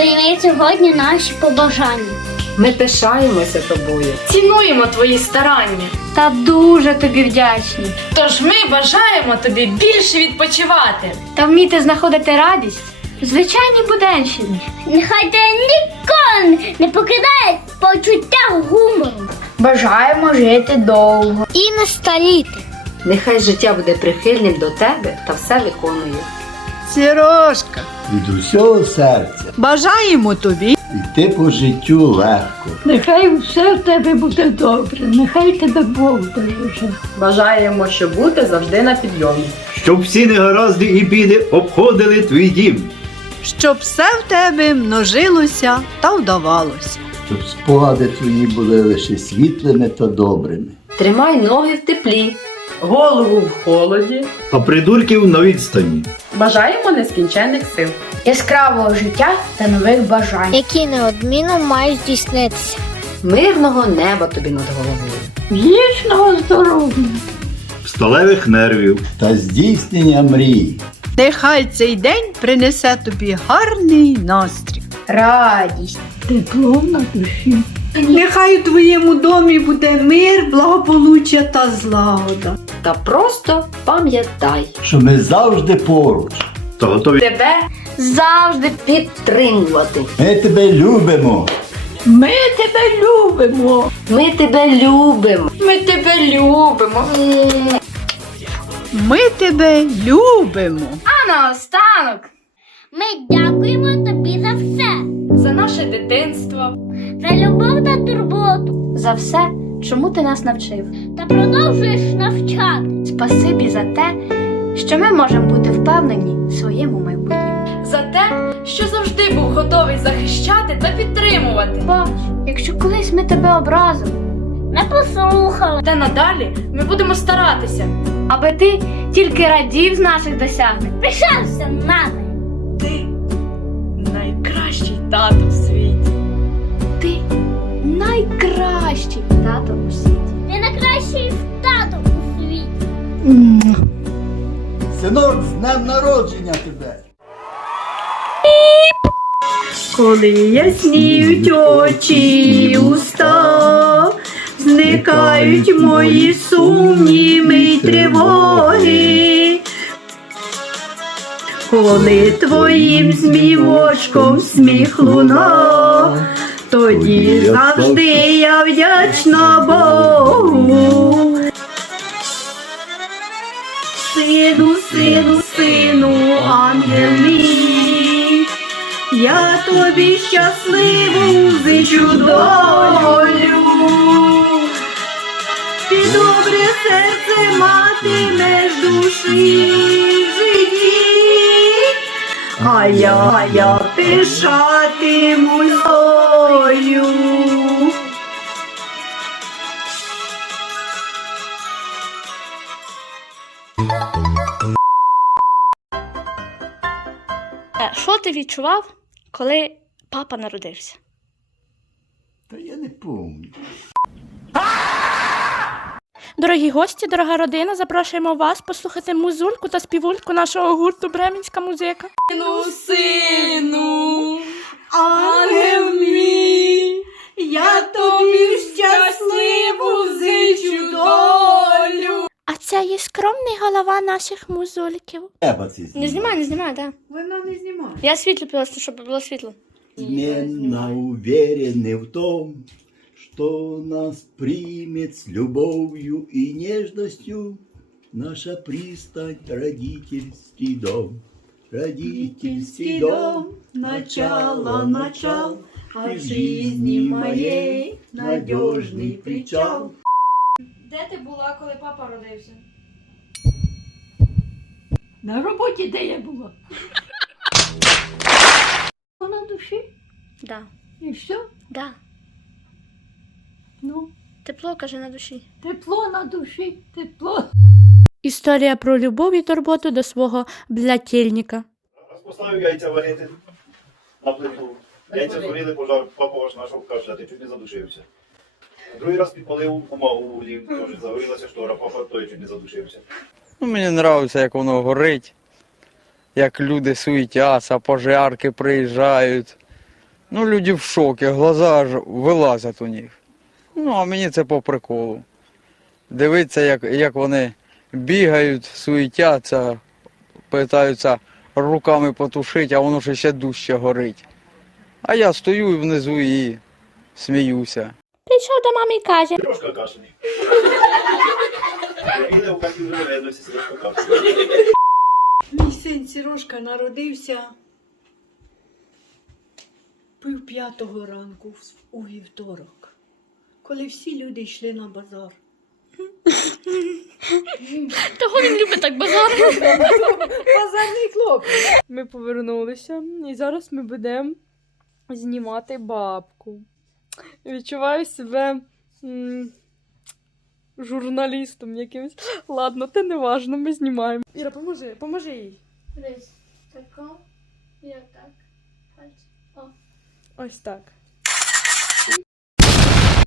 Прийми сьогодні наші побажання. Ми пишаємося тобою. Цінуємо твої старання. Та дуже тобі вдячні. Тож ми бажаємо тобі більше відпочивати. Та вміти знаходити радість в звичайній буденщині. Нехай тебе ніколи не покидає почуття гумору. Бажаємо жити довго. І не сталіти. Нехай життя буде прихильним до тебе та все виконує. Сірошка, від усього серця. бажаємо тобі Йти по життю легко. Нехай все в тебе буде добре, нехай тебе Бог береже. Бажаємо, щоб бути завжди на підйомі. щоб всі негаразди і біди обходили твій дім. щоб все в тебе множилося та вдавалося. Щоб спогади твої були лише світлими та добрими. Тримай ноги в теплі. Голову в холоді. А придурків на відстані. Бажаємо нескінченних сил. Яскравого життя та нових бажань. Які неодмінно мають здійснитися. Мирного неба тобі над головою. Вічного здоров'я! сталевих нервів. Та здійснення мрій. Нехай цей день принесе тобі гарний настрій. Радість. Тепло на душі. Нехай у твоєму домі буде мир, благополуччя та злагода. Та просто пам'ятай, Що ми завжди поруч. Та готові тебе Завжди підтримувати. Ми тебе любимо. Ми тебе любимо! Ми тебе любимо. Ми тебе любимо. Ми тебе любимо. А наостанок Ми дякуємо тобі за все. За наше дитинство. За любов та турботу. за все, чому ти нас навчив. Та продовжуєш навчати. Спасибі за те, що ми можемо бути впевнені в своєму майбутньому. За те, що завжди був готовий захищати та підтримувати. Бач, якщо колись ми тебе образили, Не послухала. Та надалі ми будемо старатися. аби ти тільки радів з наших досягнень. Пишався нами. Ти тато в світі. Ти найкращий тато у світі. Ти найкращий тато у світі. Синок, з днем народження тебе! Коли ясніють очі уста, зникають мої сумніви й тривоги. Коли твоїм змівочком сміх луна, тоді завжди я вдячна Богу. Сину, сину, сину, ангел мій, я тобі щасливу зичу долю. Ти добре серце матимеш душі а я, а я пишатимусь тобою. Що ти відчував, коли папа народився? Та я не пам'ятаю. Дорогі гості, дорога родина, запрошуємо вас послухати музульку та співульку нашого гурту Бремінська музика. Ну, сину, Ангел мій, я тобі щасливу зичу долю. А це є скромний голова наших музульків. Треба це Не знімай, не знімай, так. Вона не знімає. Я світлю просто, щоб було світло. Сменно уверены в том, что нас примет с любовью и нежностью наша пристань родительский дом. Родительский дом, начало, начал, а в жизни моей надежный причал. де ти була, коли папа родився? На роботі де я була? На душі Да, і все. да. Ну, Тепло каже на душі. тепло на душі, тепло. Історія про любов і турботу до свого блятільника. Поставив яйця варити на плиту. Яйця згоріли, пожар, папа ваш нашов, каже, ти чуть не задушився. Другий раз підпалив бумагу в углі, теж загорілася штора, папа той чуть не задушився. Ну, мені подобається, як воно горить, як люди суетяться, пожарки приїжджають. Ну, люди в шокі, глаза аж вилазять у них. Ну, а мені це по приколу. Дивиться, як, як вони бігають, суетяться, питаються руками потушити, а воно ж ще дужче горить. А я стою внизу і сміюся. Прийшов до мами і каже: Трошка кашелі. Мій син Сірошка народився пів п'ятого ранку у вівторок, коли всі люди йшли на базар. Того він любить так базарити. Базарний хлопець. Ми повернулися, і зараз ми будемо знімати бабку. Відчуваю себе м, журналістом якимось. Ладно, це не важно, ми знімаємо. Іра, поможи, поможи їй. Десь тако, я так. Ось так.